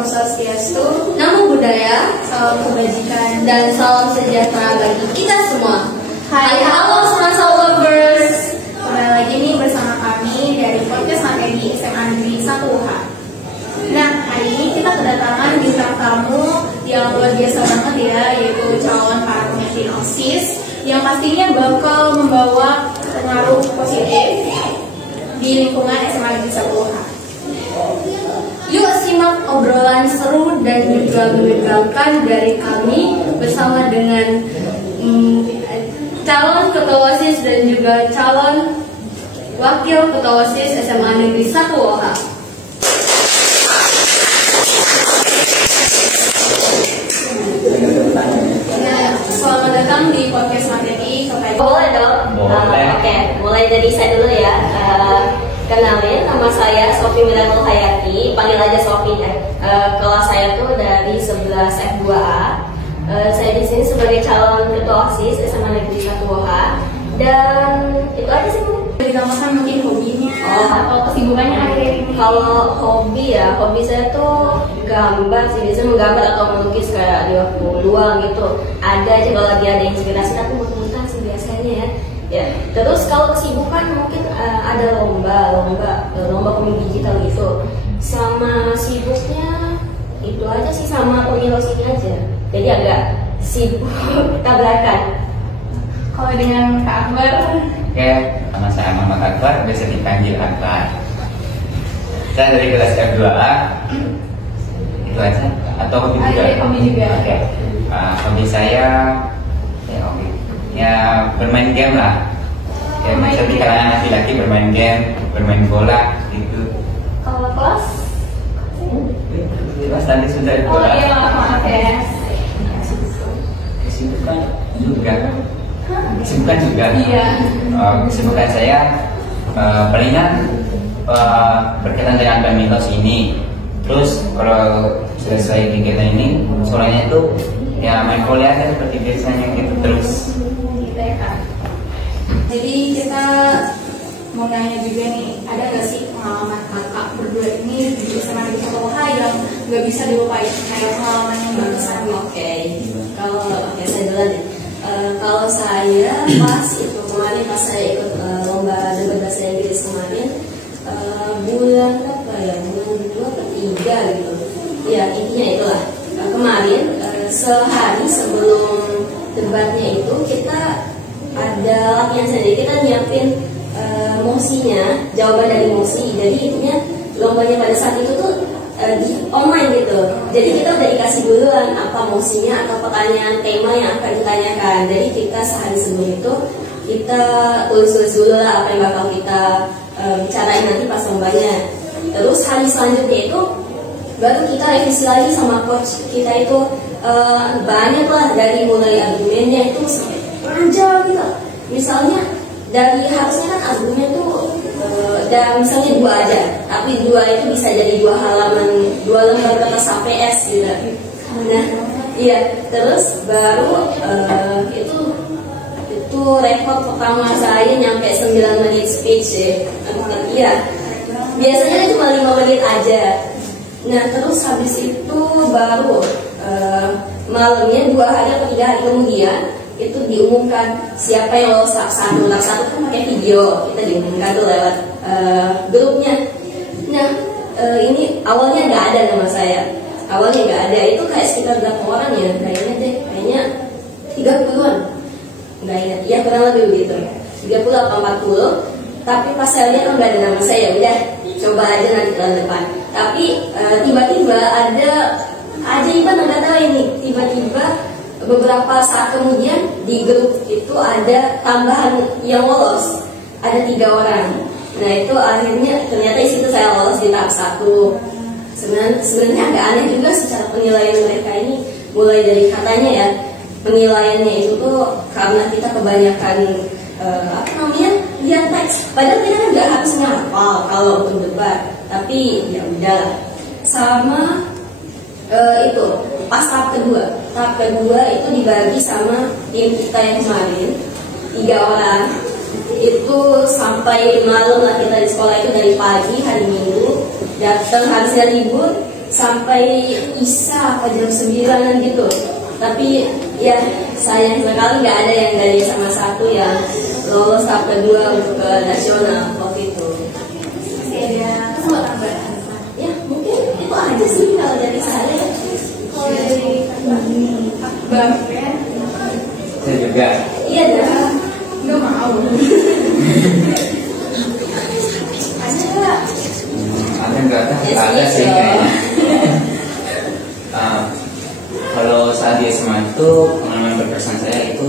Om Swastiastu, Namo Buddhaya, salam kebajikan, dan salam sejahtera bagi kita semua. Hai, halo semasa lovers. Kembali lagi nih bersama kami dari podcast materi SMA Negeri 1H. Nah, hari ini kita kedatangan bintang tamu yang luar biasa banget ya, yaitu calon para pemimpin OSIS yang pastinya bakal membawa pengaruh positif di lingkungan SMA Negeri 1H. Yuk simak obrolan seru dan juga menegangkan dari kami bersama dengan calon ketua OSIS dan juga calon wakil ketua OSIS SMA Negeri 1OH. Nah, selamat datang di podcast materi kepada. Boleh dong. Oke, mulai dari saya dulu ya. Kenalin, nama saya Sofi Milatul Hayati, panggil aja Sofi ya. Kelas saya tuh dari 11 F2A. Saya di sini sebagai calon ketua OSIS SMA Negeri 1OH. Dan itu aja sih Bu. Ditambahkan mungkin hobinya atau kesibukannya akhir-akhir ini. Kalau hobi ya, hobi saya tuh gambar sih, biasanya menggambar atau melukis kayak di waktu luang gitu. Ada aja kalau lagi ada inspirasi, tapi muter-muter sih biasanya ya. Ya, terus kalau kesibukan mungkin ada lomba komik digital gitu. Sama sibuknya itu aja sih, sama pemilu sini aja. Jadi agak sibuk tabrakan. Kalau dengan Kak Akbar, Oke, nama saya Muhammad Akbar, biasa dipanggil Akbar. Saya dari kelas F2A. Itu aja atau hobi juga? ada hobi juga. Oke. Hobi saya ya bermain game lah. Ya, Bermain bisa di game. kalangan laki-laki bermain game, bermain bola gitu. Kalau kelas? Mas tadi sudah Oh bola. iya, maaf ya. Kesibukan juga. Kesibukan juga. Iya. Kesibukan saya palingan berkaitan dengan pemilos ini. Terus kalau selesai kegiatan ini, sorenya itu ya main volley aja seperti biasanya gitu terus. Gitu ya Kak. Jadi kita mau nanya juga nih, ada nggak sih pengalaman kakak berdua ini di SMA Negeri 1H yang nggak bisa dilupain, kayak pengalaman yang berkesan gitu? Oke, saya duluan ya. Kalau saya pas itu kemarin pas saya ikut lomba debat bahasa Inggris kemarin, bulan apa ya, bulan 2 atau 3 gitu. Ya intinya itulah. Kemarin sehari sebelum debatnya itu kita ada latihan sendiri, kita nyiapin mosinya, jawaban dari mosi. Jadi intinya lombanya pada saat itu tuh di online gitu. Jadi kita udah dikasih duluan apa mosinya atau pertanyaan tema yang akan ditanyakan. Jadi kita sehari sebelum itu kita tulis dulu lah apa yang bakal kita bicarain nanti pas lombanya. Terus hari selanjutnya itu baru kita revisi lagi sama coach kita itu, banyak lah, dari mulai argumennya itu sampai panjang gitu. Misalnya dari harusnya kan argumen tuh dan misalnya 2 aja, tapi 2 itu bisa jadi 2 halaman, 2 lembar kertas HPS gitu. Nah, iya, terus baru itu rekor pertama saya nyampe 9 menit speech ya. Iya, biasanya cuma 5 menit aja. Nah, terus habis itu baru malamnya 2 hari atau 3 hari kemudian itu diumumkan siapa yang lolos tahap 1. Tahap 1 kan pakai video, kita diumumkan tuh lewat grupnya. Nah, ini awalnya nggak ada nama saya, awalnya nggak ada, itu kayak sekitar berapa orang ya, kayaknya 30-an, nggak ingat, ya kurang lebih begitu, 30 atau 40. Tapi pas saya lihat nggak ada nama saya, udah coba aja nanti tahun depan. Tapi tiba-tiba ada aja nggak tahu ini, tiba-tiba beberapa saat kemudian di grup itu ada tambahan yang lolos, ada 3 orang. Nah itu akhirnya ternyata isinya saya lolos di tahap 1. Sebenarnya agak aneh juga secara penilaian mereka ini, mulai dari katanya ya penilaiannya itu tuh karena kita kebanyakan lihat teks, padahal kita kan nggak harusnya hafal kalau untuk debat, tapi ya udah. Sama itu pas tahap kedua itu dibagi sama tim kita yang kemarin 3 orang. Itu sampai malam lah kita di sekolah itu, dari pagi hari Minggu datang, habisnya libur sampai Isa apa jam 9 gitu. Tapi ya sayang sekali nggak ada yang dari SMA 1 yang lolos tahap kedua untuk ke nasional waktu itu. Masih ada kesempatan tambahan. Ya mungkin itu aja sih kalau dari saya. Kalau dari Bang ya, Saya juga. Iya dah. nggak mau. Ada nggak? Ada nggak ada? Yes, Ada yes, sih yes. kayaknya. Kalau saat di SMA itu pengalaman berkesan saya itu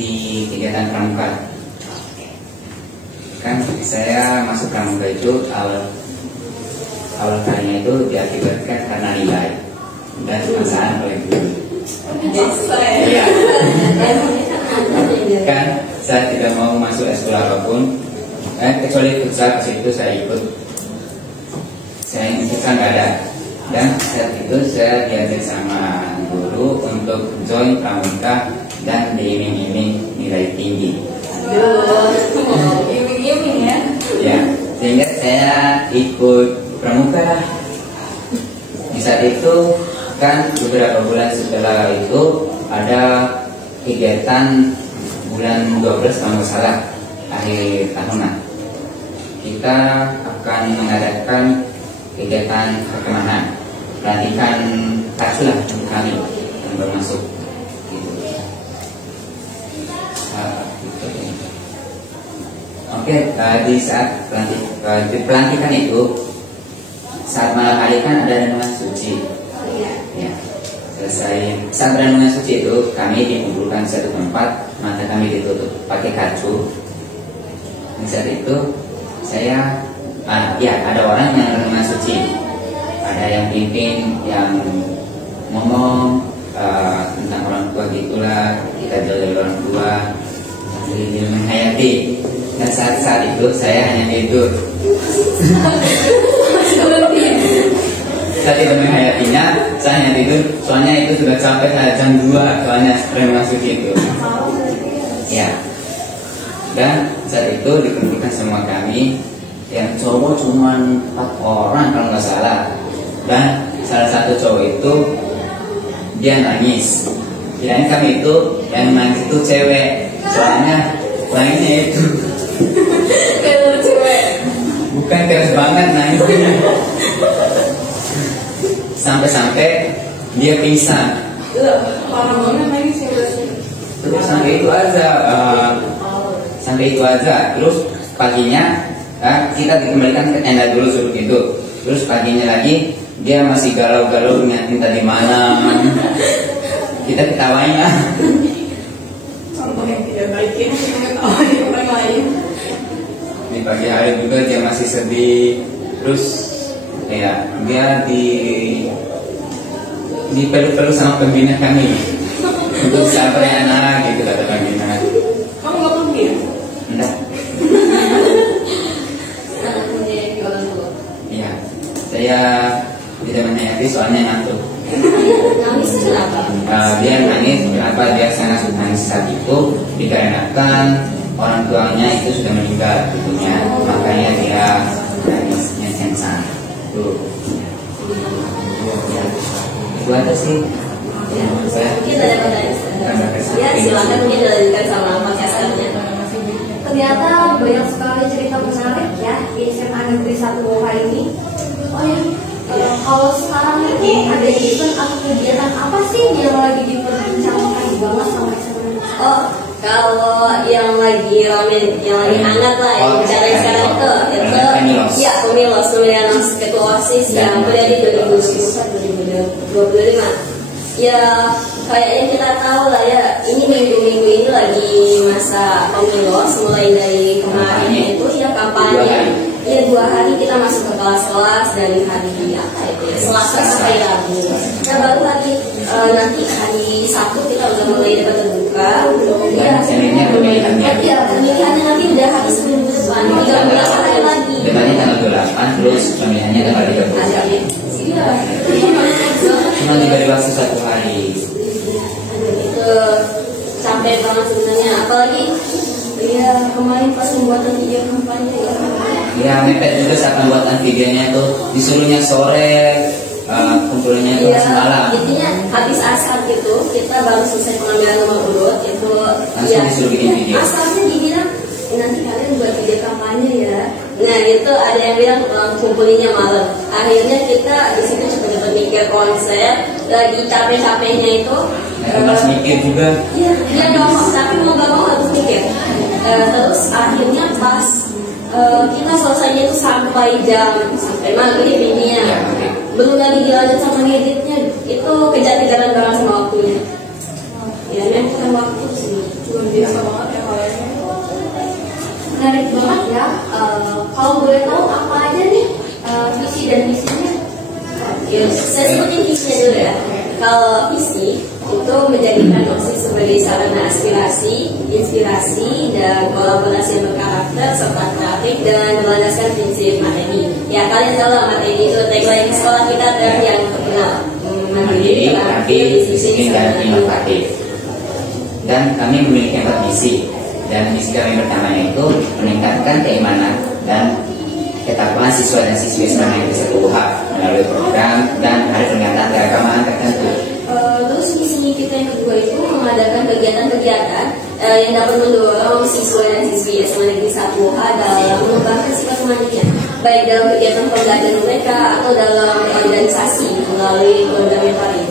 di kegiatan pramuka. Kan saya masuk pramuka itu awal kalinya itu diakibatkan karena nilai dan paksaan oleh guru. Iya. Kan saya tidak mau masuk ekskul apapun, kecuali futsal. Ke situ saya ikut. Saya ingin futsal nggak ada. Dan saat itu saya diajak sama guru untuk join pramuka dan diiming-iming nilai tinggi. Iming-iming ya. Ya, sehingga saya ikut pramuka. Di saat itu kan beberapa bulan setelah itu ada kegiatan bulan 12 kalau nggak salah, akhir tahunan. Kita akan mengadakan kegiatan perkemahan, pelatihan kartu lah untuk kami yang baru masuk. Gitu. Oke, di saat pelantikan itu, saat malam hari kan ada renungan suci. Ya, selesai saat renungan suci itu kami dikumpulkan di satu tempat, mata kami ditutup pakai kacu. Di saat itu saya ada orang yang renungan suci, ada yang pimpin, yang ngomong tentang orang tua gitulah, kita jauh dari orang tua, sambil menghayati. Dan saat itu saya hanya tidur. Saya tidak menghayatinya, saya hanya tidur. Soalnya itu sudah sampai jam 2, soalnya renungan suci itu. Ya. Dan saat itu dikumpulkan semua kami. Yang cowok cuma 4 orang kalau nggak salah. Dan salah satu cowok itu dia nangis. Kirain kami itu yang nangis itu cewek. Soalnya lainnya itu Kalau cewek. bukan keras banget nangisnya. Sampai-sampai dia pingsan. Orang mana nangis ya berarti? Terus sampai itu aja. Terus paginya kita dikembalikan ke tenda dulu suruh itu. Terus paginya lagi dia masih galau-galau ingatin tadi malam. Kita ketawain lah. Contoh yang tidak baik ya, mengetahui orang lain. Di pagi hari juga dia masih sedih. Terus ya dia dipeluk-peluk sama pembina kami untuk sabar ya anak gitu kata pembina. Kamu nggak pergi ya? Enggak. Iya, saya tidak menghayati soalnya ngantuk. Nangis kenapa? Dia nangis, kenapa dia sangat nangis saat itu? Dikarenakan orang tuanya itu sudah meninggal tentunya, makanya dia nangisnya sengsan. Tuh. Ya, itu aja sih. Ya, Saya mungkin ada pertanyaan. Ya, silakan mungkin dilanjutkan sama podcasternya. Ternyata banyak sekali cerita menarik ya di SMA Negeri 1 Woha ini. Oh ya, kalau sekarang ini ada event atau kegiatan apa sih yang lagi diperbincangkan banget sama SMA Negeri 1? Oh, kalau yang lagi rame, yang lagi hangat lah yang bicara sekarang itu ya pemilos pemilihan ketua OSIS yang terjadi 2021-2025. Ya kayaknya kita tahu lah ya, ini minggu-minggu ini lagi masa pemilos, mulai dari kemarin itu ya kampanye. Ya 2 hari kita masuk ke kelas-kelas dari hari apa itu ya, Selasa sampai Rabu. Nah baru lagi nanti hari Sabtu kita udah mulai dapat terbuka. Ya pemilihannya nanti udah hari seminggu depan, 13 hari lagi. depannya tanggal 28, terus pemilihannya tanggal 30. Iya. Cuma diberi waktu 1 hari. Itu capek banget sebenarnya, apalagi ya kemarin pas pembuatan video kampanye ya ya mepet juga saat pembuatan videonya tuh disuruhnya sore, kumpulannya itu malam. Intinya habis asar gitu, kita baru selesai pengambilan nomor urut itu langsung disuruh bikin video. Asalnya dibilang nanti kalian buat video kampanye ya. Nah itu ada yang bilang kumpulinnya malam. Akhirnya kita di situ cepet-cepet mikir konsep, lagi capek-capeknya itu. Harus mikir juga. Iya dong, tapi mau gak mau harus mikir. Terus akhirnya pas kita selesainya itu sampai maghrib intinya. Ya, Belum lagi dilanjut sama ngeditnya, itu kejar-kejaran banget sama waktunya. Ya memang bukan waktu sih. Luar biasa banget ya kalian. Menarik banget ya. Kalau boleh tahu apa aja nih visi dan misinya? Ya, saya sebutin visinya dulu ya. Kalau visi itu menjadikan OSIS sebagai sarana aspirasi, inspirasi, dan kolaborasi yang berkarakter serta kreatif dan berlandaskan prinsip materi. Ya kalian tahu lah materi itu tagline sekolah kita yang terkenal Mandiri, kreatif, disiplin, dan inovatif. Dan kami memiliki 4 misi. Dan misi kami pertama itu meningkatkan keimanan dan ketakwaan siswa dan siswi SMA Negeri 1 melalui program dan hari peringatan keagamaan tertentu. Terus misi kita yang kedua itu mengadakan kegiatan-kegiatan yang dapat mendorong siswa dan siswi SMA Negeri 1 dalam mengembangkan sikap mandirinya, baik dalam kegiatan pembelajaran mereka atau dalam organisasi melalui program yang lain.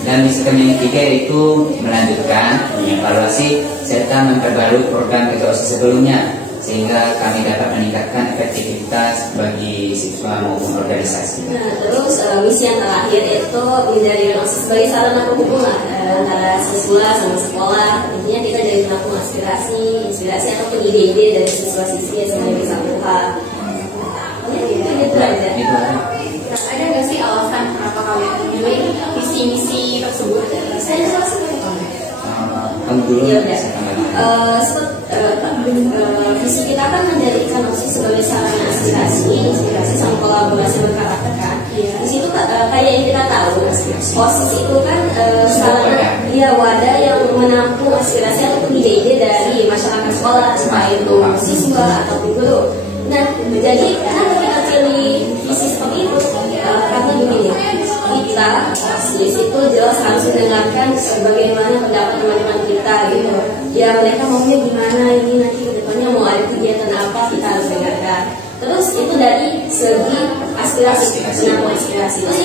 Dan misi kami yang ketiga itu melanjutkan, mengevaluasi, serta memperbarui program kerja OSIS sebelumnya sehingga kami dapat meningkatkan efektivitas bagi siswa maupun organisasi. Nah, terus misi yang terakhir itu menjadi OSIS sebagai sarana penghubungan antara siswa sama sekolah. Intinya kita jadi pelaku inspirasi ataupun ide-ide dari siswa-siswi yang sebagai satu gitu aja. Nah, ada nggak sih alasan kenapa kalian memilih visi-misi tersebut? Saya jelaskan. Kamu dulu Ya ya. Visi kita kan menjadikan OSIS sebagai sarana inspirasi sama kolaborasi berkarakter kan. Di situ kayak yang kita tahu, OSIS itu kan sarana wadah yang menampung aspirasi ataupun ide-ide dari masyarakat sekolah, entah itu siswa ataupun guru. Nah, jadi kenapa kita pilih visi seperti itu? Karena begini, kita OSIS itu jelas harus mendengarkan bagaimana pendapat teman-teman kita gitu. Ya mereka maunya gimana ini nanti kedepannya mau ada kegiatan apa kita harus dengarkan. Terus itu dari segi aspirasi, menampung aspirasi. Terus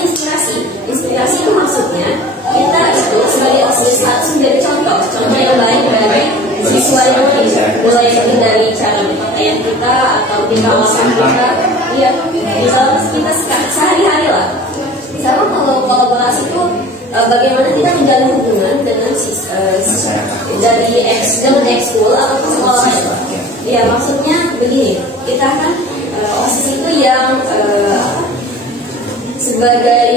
inspirasi itu maksudnya kita itu sebagai OSIS harus menjadi contoh yang baik bagi siswa yang lain. Mulai dari cara berpakaian kita atau tindakan kita, ya kita sehari-hari lah. Sama kalau kolaborasi itu bagaimana kita menjalin hubungan dengan dari ekskul ataupun sekolah lain. Ya maksudnya begini, kita kan OSIS itu yang sebagai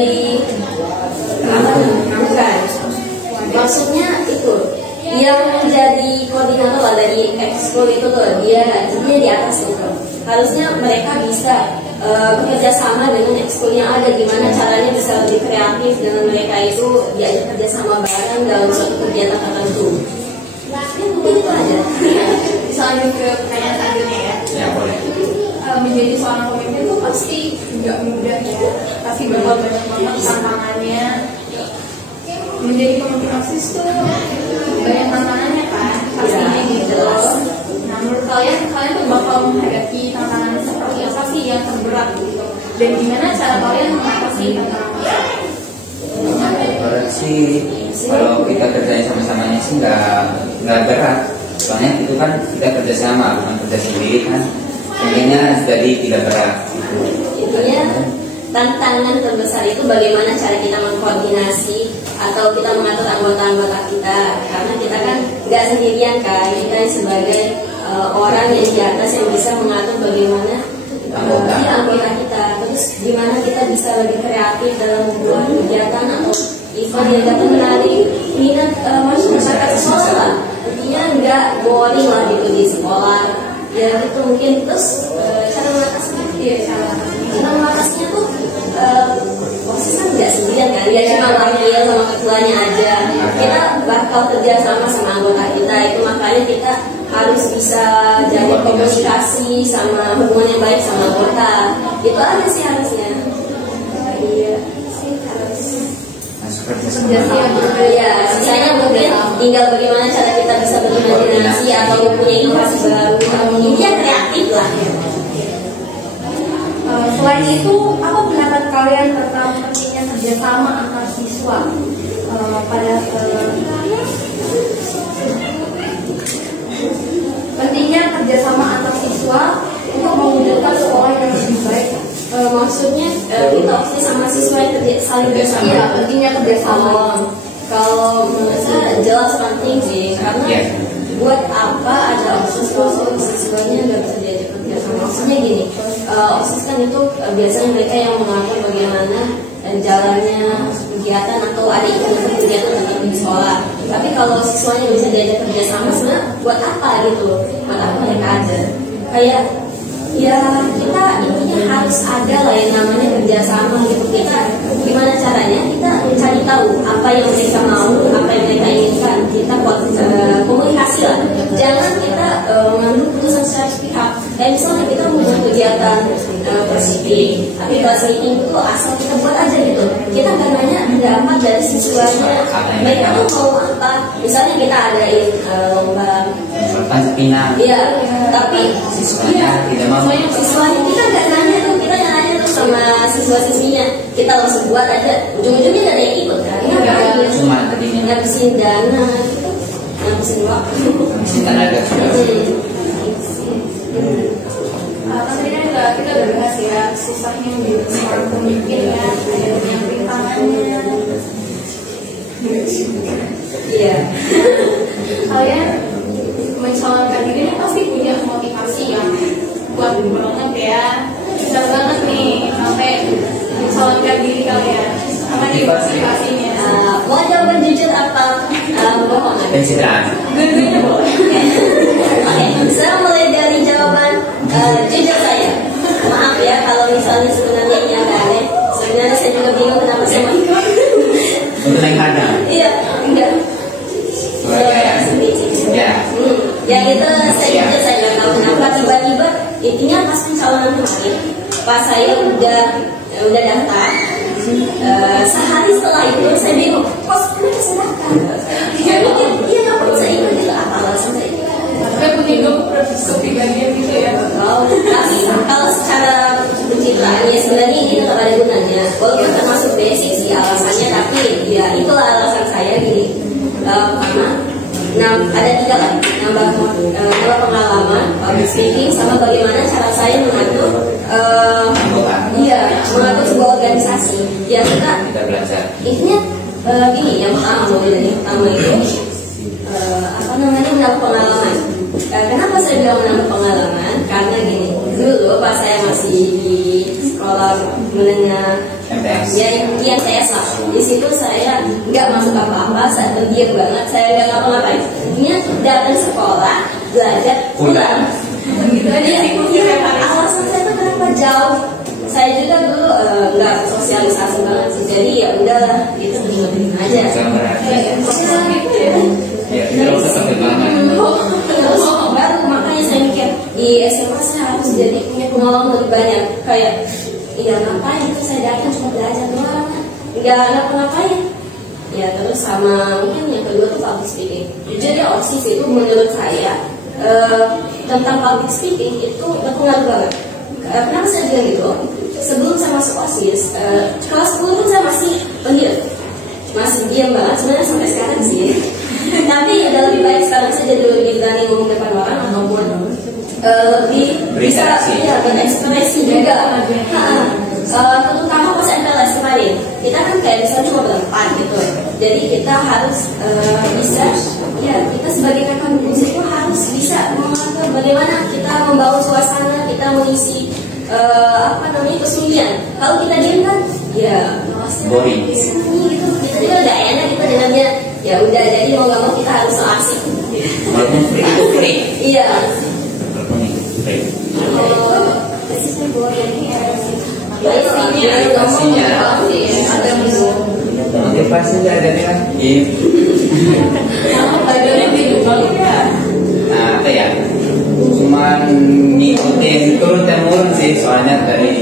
bukan, maksudnya itu yang menjadi koordinator lah dari ekskul itu tuh dia di atas itu. Harusnya mereka bisa bekerja sama dengan ekskul yang ada, gimana caranya bisa lebih kreatif dengan mereka itu diajak kerja sama bareng dalam suatu kegiatan tertentu. Mungkin itu aja. Lanjut ke pertanyaan selanjutnya ya. Ya boleh. Menjadi seorang pemimpin itu pasti nggak mudah ya. Pasti bakal banyak banget tantangannya. Menjadi pemimpin OSIS tuh banyak tantangannya kan, pastinya gitu. Nah, menurut kalian tuh bakal menghadapi tantangan seperti apa sih yang terberat gitu? Dan gimana cara kalian mengatasi tantangan itu? Berat sih, kalau kita kerjain sama-samanya sih nggak berat. Soalnya itu kan kita kerjasama, bukan kerja sendiri kan. Intinya jadi tidak berat. Intinya tantangan terbesar itu bagaimana cara kita mengkoordinasi atau kita mengatur anggota-anggota kita, karena kita kan nggak sendirian kan, kita sebagai orang yang di atas yang bisa mengatur bagaimana anggota kita. Terus gimana kita bisa lebih kreatif dalam membuat kegiatan atau event yang dapat menarik minat masyarakat sekolah lah. Intinya nggak boring lah gitu di sekolah. Ya itu mungkin. Terus cara mengatasinya tuh OSIS kan nggak sendirian kan, dia cuma wakil sama ketuanya aja. Kita bakal kerja sama anggota kita, itu makanya kita harus harus bisa jaga komunikasi sama hubungan yang baik sama anggota. Itu aja sih harusnya. Iya sih harus. Ya, sisanya mungkin tinggal bagaimana cara kita bisa berimajinasi atau mempunyai inovasi baru. Intinya kreatif lah. Selain itu, apa pendapat kalian tentang pentingnya kerjasama antar siswa pentingnya kerjasama antar siswa untuk mewujudkan sekolah yang lebih baik? Maksudnya kita OSIS sama siswa yang saling bersama. Iya, pentingnya kerjasama. Kalau menurut saya jelas penting sih, karena buat apa ada OSIS kalau siswanya nggak bisa diajak kerja sama. Maksudnya gini, OSIS kan itu biasanya mereka yang mengatur bagaimana jalannya kegiatan atau ada ikatan kegiatan dalam di sekolah. Tapi kalau siswanya bisa diajak kerja sama, sebenarnya buat apa gitu? Buat apa mereka ada? Kayak ya kita intinya harus ada lah yang namanya kerjasama gitu. Kita gimana caranya kita mencari tahu apa yang mereka mau, apa yang mereka inginkan. Kita buat komunikasi lah. Jangan kita mengambil keputusan secara sepihak. Kayak misalnya kita punya kegiatan persiping, tapi kelas meeting itu asal kita buat aja gitu. Kita nggak nanya pendapat dari siswanya. Mereka tuh mau apa? Misalnya kita adain lomba pinang. Iya, tapi siswanya tidak mau. Siswanya kita nggak nanya tuh, kita nanya tuh sama siswa-siswinya. Kita langsung buat aja, ujung-ujungnya nggak ada yang ikut kan? Cuma tadinya ngabisin dana, gitu. Ngabisin waktu, ngabisin tenaga. Tadi kan kita udah bahas ya susahnya menjadi seorang pemimpin ya, ada yang rintangannya. Iya. Kalian mencalonkan diri ini pasti punya motivasi yang kuat banget ya. Bisa banget nih sampai mencalonkan diri kalian. Apa nih motivasinya? Mau jawaban jujur apa bohong? Pencitraan. Dua-duanya boleh. Oke, saya mulai dari jawaban jujur saya. Maaf ya kalau misalnya sebenarnya ini agak aneh. Sebenarnya saya juga bingung kenapa saya mau ikut. Untuk naik harga. Iya, enggak. Ya. Yang itu saya jujur saya nggak tahu kenapa tiba-tiba intinya pas pencalonan kemarin, pas saya udah daftar. Sehari setelah itu saya bingung, kok sebenarnya saya daftar? Saya mikir, iya nggak perlu saya ikut itu apa alasan saya ikut? Tapi punya kepribadian gitu ya. Tapi kalau secara pencitraannya sebenarnya ini tetap ada gunanya. Walaupun termasuk basic sih alasannya, tapi ya itulah alasan saya gini. Karena ada 3 lagi, nambah pengalaman, public speaking, sama bagaimana cara saya mengatur sebuah organisasi. Ya kita belajar. intinya gini, yang pertama itu menambah pengalaman. Kenapa saya bilang menambah pengalaman? Karena gini, dulu pas saya masih di sekolah menengah MTS lah, di situ saya nggak masuk apa-apa, saya terdiam banget, saya nggak ngapa-ngapain. Intinya datang sekolah, belajar, pulang. Jadi alasan saya tuh kenapa jauh. Saya juga dulu nggak sosialisasi banget sih, jadi ya udahlah gitu terima aja. Terus baru makanya saya mikir di SMA saya harus jadi punya pengalaman lebih banyak. Kayak iya ngapain itu saya datang cuma belajar doang, nggak ngapa-ngapain. Ya terus sama mungkin yang kedua tuh public speaking. Jujur ya OSIS itu menurut saya tentang public speaking itu berpengaruh banget. Kenapa saya bilang gitu? Sebelum saya masuk OSIS, kelas 10 pun saya masih pendiam, masih diam banget sebenarnya sampai sekarang sih. Tapi udah lebih baik sekarang, saya jadi lebih berani ngomong depan orang ataupun lebih bisa berekspresi juga. Terutama pas MPLS kemarin, kita kan kayak misalnya cuma berempat gitu. Jadi kita harus bisa, ya kita sebagai rekan musik itu harus bisa mengatur bagaimana kita membawa suasana, kita mengisi kesunyian. Kalau kita diam kan, ya boring gitu. Kita juga gak enak kita dengannya. Ya udah, jadi mau nggak mau kita harus so asik. Walaupun free. Iya. Basicnya boring ya. Motivasinya ada motivasinya ada kan? Ada lebih banget ya. Nah, apa ya? cuman ngikutin turun temurun sih, soalnya dari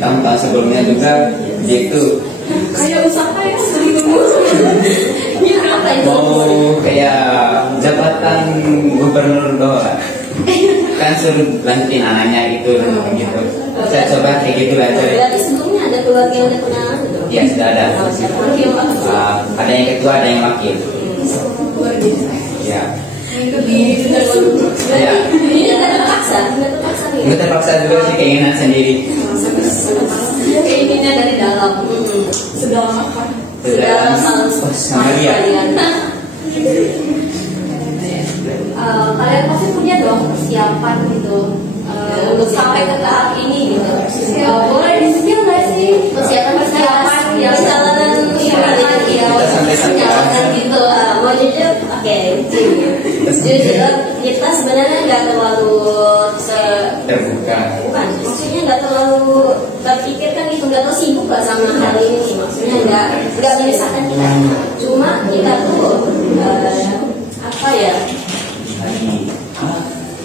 tahun-tahun sebelumnya juga gitu. Kayak usaha ya, sering apa itu? Mau kayak jabatan gubernur doang, kan suruh lanjutin anaknya gitu. Saya coba kayak gitu aja. Berarti sebelumnya ada keluarga yang udah pernah gitu? Ya sudah ada. Ada yang ketua, ada yang wakil. Luar biasa. Ya. Ya. Ini nggak terpaksa nih. Nggak terpaksa juga sih, keinginan sendiri. Keinginan dari dalam. Sedalam apa? Sudah sama dia. Kalian pasti punya dong persiapan gitu untuk sampai ke tahap ini gitu. Boleh di-spill nggak sih persiapan yang perjalanan gitu. Mau jujur, oke. Jujur, kita sebenarnya nggak terlalu Terbuka. bukan, maksudnya nggak terlalu terpikirkan gitu, nggak terlalu sibuk lah sama hal ini sih. Maksudnya nggak menyusahkan kita. Cuma kita tuh apa ya?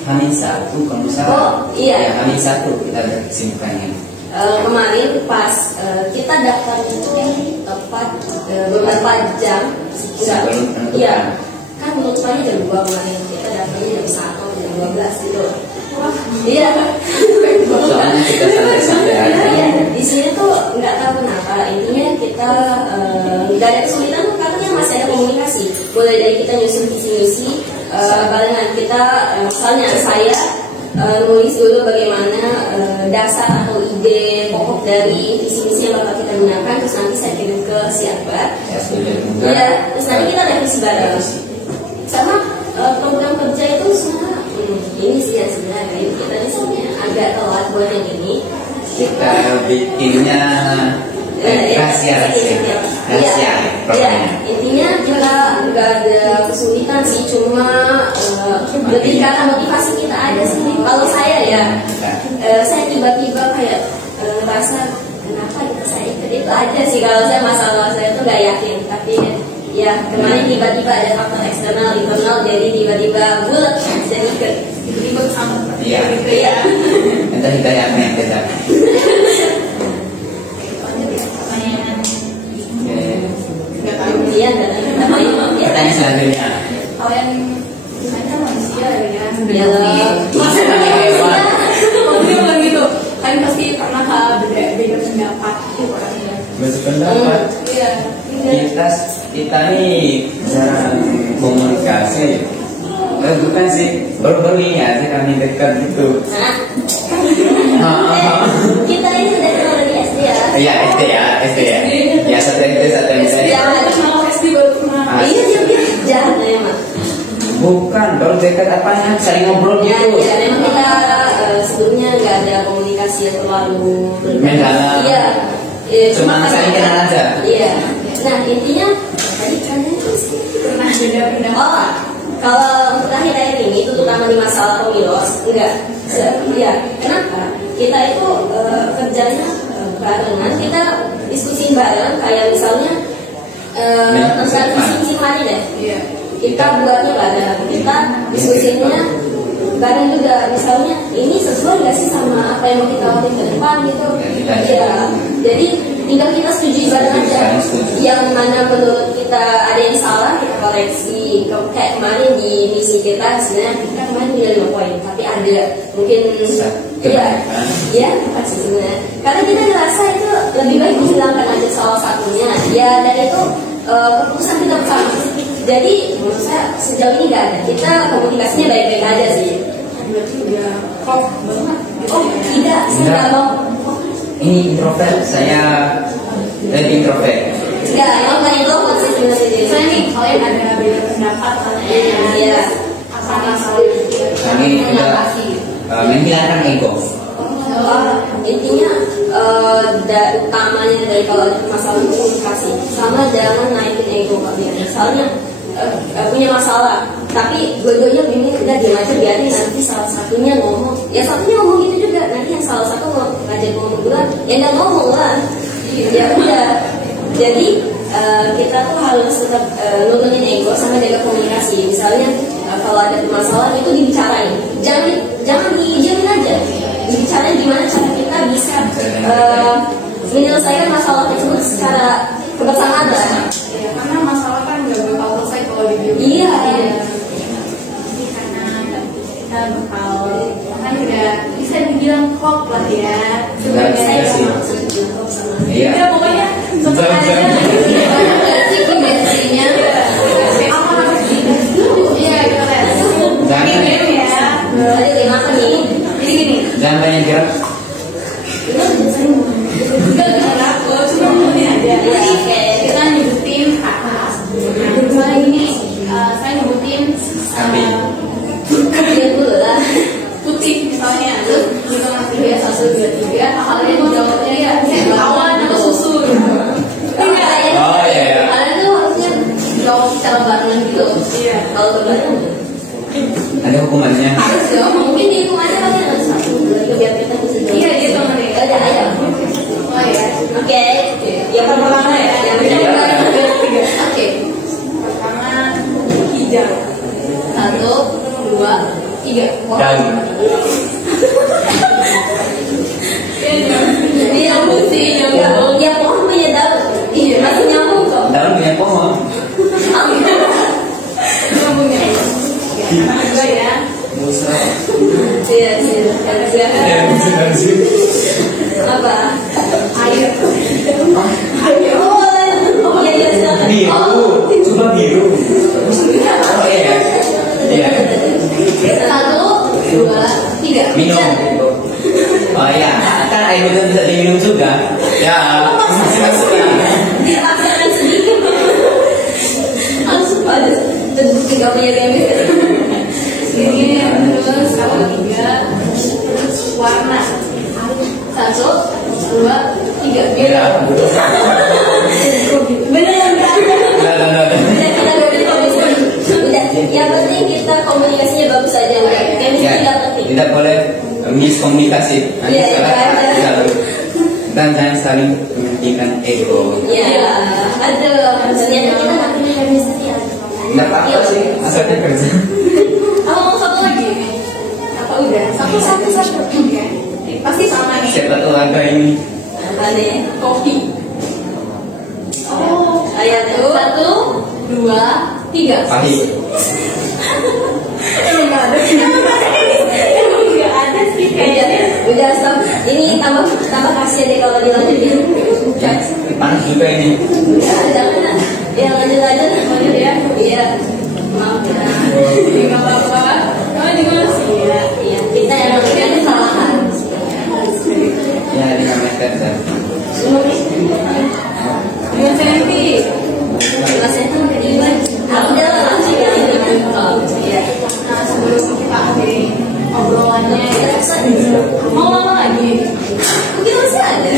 Hamin satu kalau salah. Oh, iya. Ya, Hamin satu kita kesibukannya. Kemarin pas kita daftar itu tepat beberapa jam Sebelum penutupan. Iya, kan penutupannya jam 2 kemarin, kita daftarnya jam 1 jam 12 gitu. Iya. Soalnya kita santai-santai aja. Iya, di sini tuh nggak tahu kenapa, intinya kita nggak ada kesulitan karena masih ada komunikasi. Mulai dari kita nyusun visi misi, barengan kita, misalnya saya nulis dulu bagaimana dasar atau ide pokok dari visi misi yang bakal kita gunakan, terus nanti saya kirim ke siapa. Ya, sudah juga. Iya, terus nanti kita revisi bareng. Sama program kerja itu sebenarnya ini sih yang sebenarnya kita di sini agak telat buat yang ini. Kita bikinnya rahasia. Iya, intinya kita nggak ada kesulitan sih, cuma lebih karena motivasi kita aja sih. Kalau saya ya, saya tiba-tiba kayak merasa kenapa saya ikut itu aja sih. Kalau saya masalah saya itu nggak yakin, tapi ya kemarin tiba-tiba ada faktor eksternal, internal, jadi tiba-tiba bulat jadi ikut. Tiba-tiba sama. Iya. Iya. Entah hidayahnya yang beda. Pertanyaan. Nggak tahu. Iya, nggak tahu. Pertanyaan selanjutnya. Kalian kan manusia ya. Ya. Maksudnya bukan gitu. Kalian pasti pernah beda pendapat gitu kan ya. Berpendapat. Iya. Kita nih jarang komunikasi. Bukan sih, baru-baru ini aja kami dekat gitu. Kita ini udah kenal dari SD ya. Iya, SD ya. Ya, satu SD, satu SD. Kalau SD baru pernah. Iya, dia jahat ya, Mak. Bukan, baru dekat apanya, saling ngobrol Ya, gitu. ya, memang kita sebelumnya nggak ada komunikasi yang terlalu mendalam. Iya. Cuma saling kenal aja. Iya. Nah, intinya tadi kalian sih Pernah beda pendapat. oh, kalau untuk akhir-akhir ini, itu terutama di masalah pemilos, enggak. Ya, kenapa? Kita itu kerjanya barengan, kita diskusi bareng, kayak misalnya tentang visi kemarin deh. Iya. Kita buatnya bareng, kita diskusinya bareng juga. Misalnya ini sesuai nggak sih sama apa yang mau kita lakukan ke depan gitu? Iya. Jadi tinggal kita setuju bareng aja. Yang mana menurut kita ada yang salah kita koreksi. Kayak kemarin di misi kita sebenarnya kita kemarin punya 5 poin, tapi ada mungkin iya pasti sebenarnya. Karena kita ngerasa itu lebih baik menghilangkan aja salah satunya. Ya, dan itu keputusan kita bersama. Jadi menurut saya sejauh ini nggak ada. Kita komunikasinya baik-baik aja sih. Berarti udah kok banget. Oh tidak, saya nggak mau. Ini introvert, saya lebih introvert. Enggak, emang bukan introvert sih sebenarnya. Saya nih, kalian ada beda pendapat Iya. apa masalah Kami tidak menghilangkan ego. Intinya utamanya dari kalau ada masalah komunikasi, sama jangan naikin ego kalian. Misalnya punya masalah, tapi dua-duanya bingung, udah diam aja, biarin nanti salah satunya ngomong. Ya satunya ngomong gitu juga, nanti yang salah satu ngajak ngomong duluan, ya nggak ngomong lah. Ya udah. Jadi kita tuh harus tetap nurunin ego sama jaga komunikasi. Misalnya kalau ada permasalahan itu dibicarain, jangan dijamin aja, dibicarain gimana cara kita bisa menyelesaikan masalah tersebut secara kebersamaan lah. Ya, karena masalah kan nggak bakal selesai kalau dibiarkan. Iya. Jadi karena kita bakal kan udah bisa dibilang klop lah ya. Sebenarnya Iya sih. Iya. Ya pokoknya sebentar aja. Dimensinya Apa harus dibahas dulu? Iya gitu kan. Jangan. Ini ya. Ada lima nih. Jadi gini. Jangan banyak gerak. Enggak gerak, cuma ngomongin aja. Jadi kita nyebutin kata. Nah, misalnya gini, saya nyebutin Api. Iya dulu lah. putih misalnya, terus kita ngasih dia 1, 2, 3, halnya jawabnya dia awan atau susu. Iya. Oh iya. Kalian tuh harusnya jawab secara barengan gitu. Iya. Kalau kebarengan Ada hukumannya. harus dong. Mungkin dihitung aja kalian ada 1, 2, 3 biar kita bisa jawab. Iya, dia temen ya. Ada aja. Oh ya. Oke. Yang pertama ya. Yang pertama. Oke. Pertama hijau. 1, 2, 3. Dan Ini nyambung sih, nyambung. Ya pohon punya daun. Iya, masih nyambung kok. daun punya pohon. Ngomongnya. Kedua ya. Musa. Iya, iya. Apa? Air. Oh, iya, iya, silakan. Biru. Coba biru. Oh iya. Iya. 1, 2, 3. Minum. Oh iya. Kan air itu bisa diminum juga. Ya. Masuk ya. Dipaksakan sedikit. Langsung ada. Tiga punya remit. Ini terus apa 3. Warna. 1, 2, 3. Iya. Beneran kan? Nah. Udah kita gak bisa udah. Yang penting kita komunikasinya bagus aja. Yang Ya, tidak penting. tidak boleh miskomunikasi. Nanti Iya, salah iya, iya. selalu. Dan jangan saling mementingkan ego. Ya, ada. Ternyata kita nggak punya chemistry. Nggak apa-apa sih, asalnya kerja. Mau satu lagi? Apa udah? Satu. Oke. Pasti sama nih. Siapa tahu ada ini. Apa nih? Kopi. Oh. Ayo, 1, 2, 3. Pahit. Emang nggak ada. Emang nggak ada sih kayaknya. Udah stop. Ini tambah kasihan deh kalau dilanjutin. Panas juga ini. Jangan. Ya lanjut aja. Lanjut ya. Iya. Maaf ya. Jadi nggak apa-apa. Oh juga sih ya. Iya. Kita yang melakukan kesalahan. Ya, 5 meter saja. Semua nih. 2 senti. Rasanya tuh kayak gimana? Udah lah langsung ya. Iya. Nah sebelum kita akhiri obrolannya, mau apa lagi? Mungkin masih ada.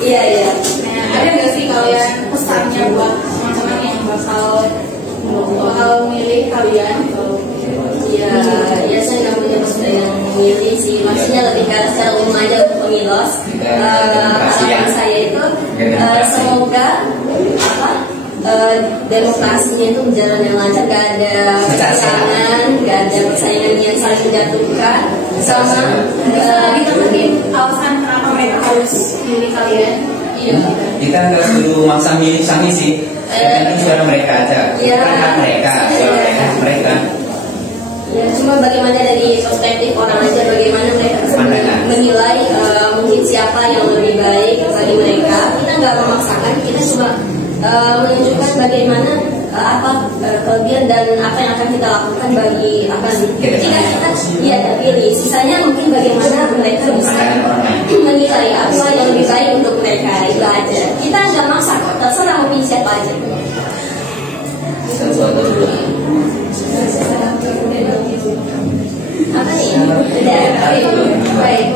Iya, iya. Nah, ada nggak sih kalian pesannya buat teman-teman yang bakal milih kalian? Ya, ya saya nggak punya pesan yang milih sih. Maksudnya lebih ke secara umum aja untuk pemilos. Harapan saya itu semoga apa demokrasinya itu berjalan yang lancar, gak ada persaingan, gak ada persaingan yang saling menjatuhkan. Sama Bisa ditemenin alasan kenapa mereka harus milih kalian? iya. Kita nggak perlu maksa milih sang sih. Yang penting suara mereka aja. Iya. Kan hak mereka, suara mereka. Ya, cuma bagaimana dari perspektif orang aja, bagaimana mereka bisa menilai mungkin siapa yang lebih baik bagi mereka. Kita nggak memaksakan, kita cuma menunjukkan bagaimana apa kelebihan dan apa yang akan kita lakukan bagi jika kita terpilih. Sisanya mungkin bagaimana mereka bisa menilai apa yang lebih baik untuk mereka, itu aja. Kita nggak maksa, terserah mau pilih siapa aja. Apa nih? Udah. Baik.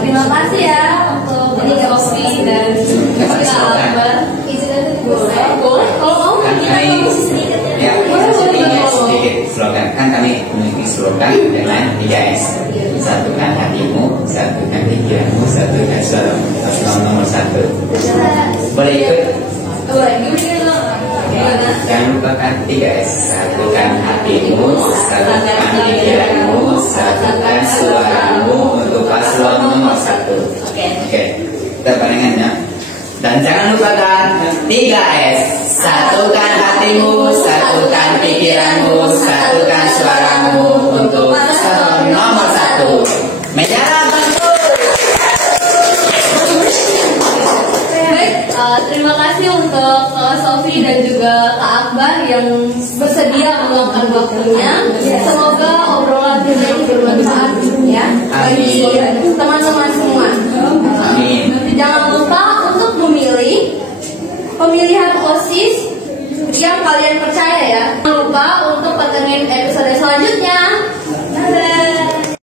Terima kasih ya untuk ini kopi dan apa? Boleh. Kalau mau kita ngomong sedikit Ya, sedikit slogan. Kan kami memiliki slogan dengan 3S. Satukan hatimu, satukan pikiranmu, satukan suaramu. Nomor 1. Boleh ikut? Boleh, gimana? Jangan lupakan 3S. Satukan hatimu, satukan pikiranmu, satukan suaramu untuk paslon nomor 1. Oke, kita barengan ya. Dan jangan lupakan 3S. Satukan hatimu, satukan pikiranmu, satukan suaramu untuk paslon nomor 1. Menyerah betul. Baik, terima kasih untuk Kak Sofi dan juga Kak Akbar yang bersedia meluangkan waktunya. Semoga obrolan kita ini bermanfaat ya bagi teman-teman semua.